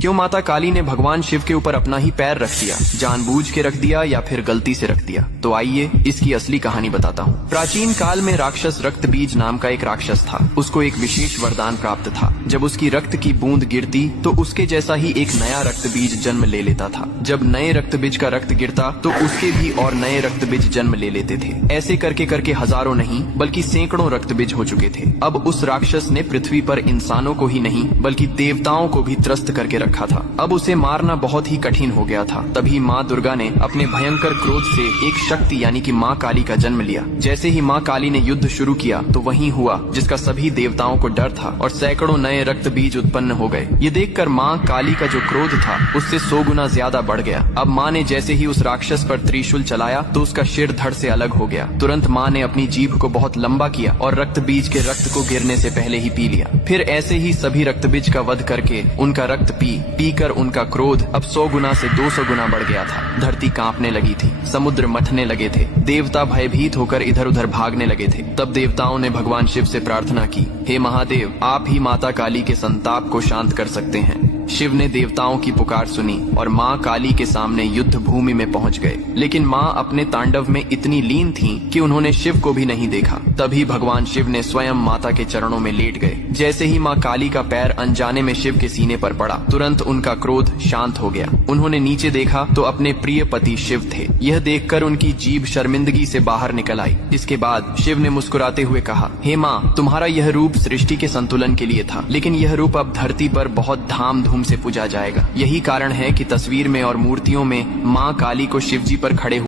क्यों माता काली ने भगवान शिव के ऊपर अपना ही पैर रख दिया? जानबूझ के रख दिया या फिर गलती से रख दिया? तो आइए इसकी असली कहानी बताता हूँ। प्राचीन काल में राक्षस रक्तबीज नाम का एक राक्षस था। उसको एक विशेष वरदान प्राप्त था। जब उसकी रक्त की बूंद गिरती तो उसके जैसा ही एक नया रक्तबीज जन्म ले लेता था। जब नए रक्तबीज का रक्त गिरता तो उसके भी और नए रक्तबीज जन्म ले लेते थे। ऐसे करके करके हजारों नहीं बल्कि सैकड़ों रक्तबीज हो चुके थे। अब उस राक्षस ने पृथ्वी पर इंसानों को ही नहीं बल्कि देवताओं को भी त्रस्त करके रखा था। अब उसे मारना बहुत ही कठिन हो गया था। तभी माँ दुर्गा ने अपने भयंकर क्रोध से एक शक्ति यानी कि माँ काली का जन्म लिया। जैसे ही माँ काली ने युद्ध शुरू किया तो वही हुआ जिसका सभी देवताओं को डर था और सैकड़ों नए रक्त बीज उत्पन्न हो गए। ये देखकर माँ काली का जो क्रोध था उससे 100 गुना ज्यादा बढ़ गया। अब माँ ने जैसे ही उस राक्षस पर त्रिशूल चलाया तो उसका सिर धड़ से अलग हो गया। तुरंत माँ ने अपनी जीभ को बहुत लंबा किया और रक्त बीज के रक्त को गिरने से पहले ही पी लिया। फिर ऐसे ही सभी रक्त बीज का वध करके उनका रक्त पी कर उनका क्रोध अब 100 गुना से 200 गुना बढ़ गया था। धरती कांपने लगी थी, समुद्र मथने लगे थे, देवता भयभीत होकर इधर उधर भागने लगे थे। तब देवताओं ने भगवान शिव से प्रार्थना की, हे महादेव, आप ही माता काली के संताप को शांत कर सकते हैं। शिव ने देवताओं की पुकार सुनी और माँ काली के सामने युद्ध भूमि में पहुंच गए। लेकिन माँ अपने तांडव में इतनी लीन थीं कि उन्होंने शिव को भी नहीं देखा। तभी भगवान शिव ने स्वयं माता के चरणों में लेट गए। जैसे ही माँ काली का पैर अनजाने में शिव के सीने पर पड़ा, तुरंत उनका क्रोध शांत हो गया। उन्होंने नीचे देखा तो अपने प्रिय पति शिव थे। यह देखकर उनकी जीभ शर्मिंदगी से बाहर निकल आई। इसके बाद शिव ने मुस्कुराते हुए कहा, हे माँ, तुम्हारा यह रूप सृष्टि के संतुलन के लिए था, लेकिन यह रूप अब धरती पर बहुत धाम धूम से पूजा जाएगा। यही कारण है कि तस्वीर में और मूर्तियों में माँ काली को शिवजी पर खड़े